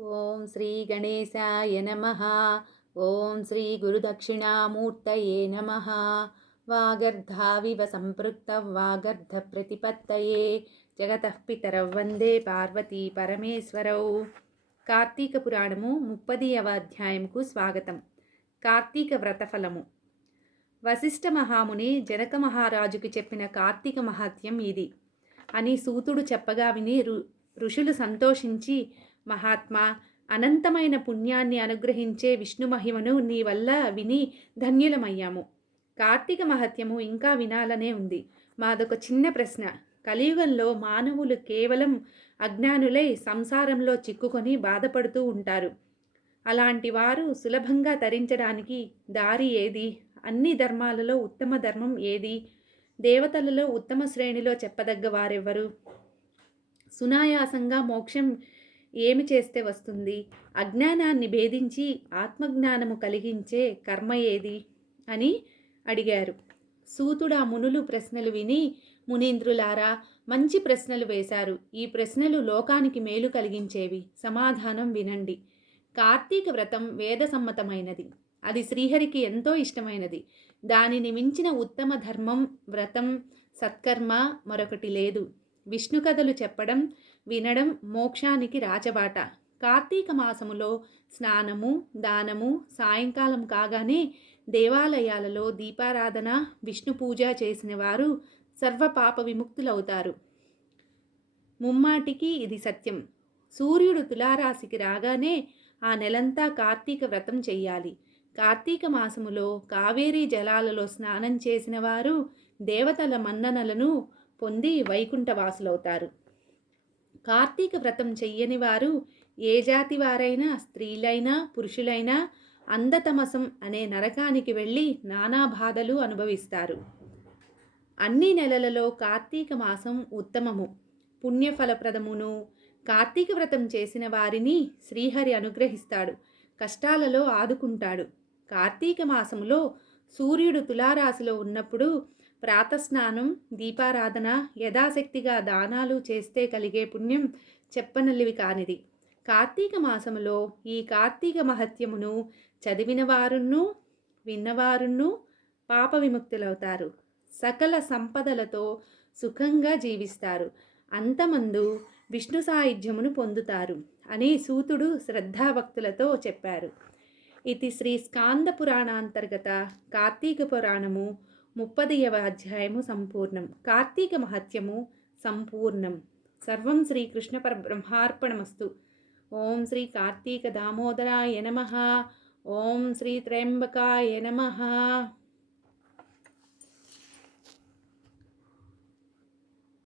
ఓం శ్రీ గణేశాయ నమ. ఓం శ్రీ గురుదక్షిణామూర్తయే నమ. వాగర్ధావివ సంపృక్త వాగర్ధ ప్రతిపత్తయే. జగతః పితరౌ వందే పార్వతీ పరమేశ్వరౌ. కార్తీక పురాణము ముప్పదియవ అధ్యాయంకు స్వాగతం. కార్తీక వ్రతఫలము వశిష్ఠ మహాముని జనక మహారాజుకి చెప్పిన కార్తీక మహాత్యం ఇది. అని సూతుడు చెప్పగా విని ఋ ఋషులు సంతోషించి మహాత్మా అనంతమైన పుణ్యాన్ని అనుగ్రహించే విష్ణు మహిమను నీ వల్ల విని ధన్యులమయ్యాము. కార్తీక మహత్యము ఇంకా వినాలనే ఉంది. మాదొక చిన్న ప్రశ్న. కలియుగంలో మానవులు కేవలం అజ్ఞానులై సంసారంలో చిక్కుకొని బాధపడుతూ ఉంటారు. అలాంటి వారు సులభంగా తరించడానికి దారి ఏది? అన్ని ధర్మాలలో ఉత్తమ ధర్మం ఏది? దేవతలలో ఉత్తమ శ్రేణిలో చెప్పదగ్గ వారెవ్వరు సునాయాసంగా మోక్షం ఏమి చేస్తే వస్తుంది? అజ్ఞానాన్ని భేదించి ఆత్మజ్ఞానము కలిగించే కర్మ ఏది? అని అడిగారు. సూతుడు ఆ మునులు ప్రశ్నలు విని మునీంద్రులారా మంచి ప్రశ్నలు వేశారు. ఈ ప్రశ్నలు లోకానికి మేలు కలిగించేవి. సమాధానం వినండి. కార్తీక వ్రతం వేద సమ్మతమైనది అది శ్రీహరికి ఎంతో ఇష్టమైనది. దానిని మించిన ఉత్తమ ధర్మం వ్రతం సత్కర్మ మరొకటి లేదు. విష్ణు కథలు చెప్పడం వినడం మోక్షానికి రాచబాట కార్తీక మాసములో స్నానము దానము సాయంకాలం కాగానే దేవాలయాలలో దీపారాధన విష్ణు పూజ చేసిన వారు సర్వపాప విముక్తులవుతారు. ముమ్మాటికి ఇది సత్యం. సూర్యుడు తులారాశికి రాగానే ఆ నెలంతా కార్తీక వ్రతం చెయ్యాలి. కార్తీక మాసములో కావేరీ జలాలలో స్నానం చేసిన వారు దేవతల మన్ననలను పొంది వైకుంఠవాసులవుతారు. కార్తీక వ్రతం చెయ్యని వారు ఏ జాతి వారైనా స్త్రీలైనా పురుషులైనా అందతమసం అనే నరకానికి వెళ్ళి నానా బాధలు అనుభవిస్తారు. అన్ని నెలలలో కార్తీక మాసం ఉత్తమము. పుణ్యఫలప్రదమును కార్తీక వ్రతం చేసిన వారిని శ్రీహరి అనుగ్రహిస్తాడు. కష్టాలలో ఆదుకుంటాడు. కార్తీక మాసములో సూర్యుడు తులారాశిలో ఉన్నప్పుడు ప్రాతస్నానం దీపారాధన యథాశక్తిగా దానాలు చేస్తే కలిగే పుణ్యం చెప్పనల్లివి కానిది. కార్తీక మాసములో ఈ కార్తీక మహత్యమును చదివిన వారును విన్నవారును పాప విముక్తులవుతారు. సకల సంపదలతో సుఖంగా జీవిస్తారు. అంతమందు విష్ణు సాయుధ్యమును పొందుతారు అని సూతుడు శ్రద్ధాభక్తులతో చెప్పారు. ఇది శ్రీ స్కాంద పురాణాంతర్గత కార్తీక పురాణము ముప్పదయవ అధ్యాయము సంపూర్ణం. కార్తీక మహత్యము సంపూర్ణం. సర్వం శ్రీకృష్ణ పరబ్రహ్మార్పణమస్తు. ఓం శ్రీ కార్తీక దామోదరాయ నమ. ఓం శ్రీ త్రయంబకాయ నమ.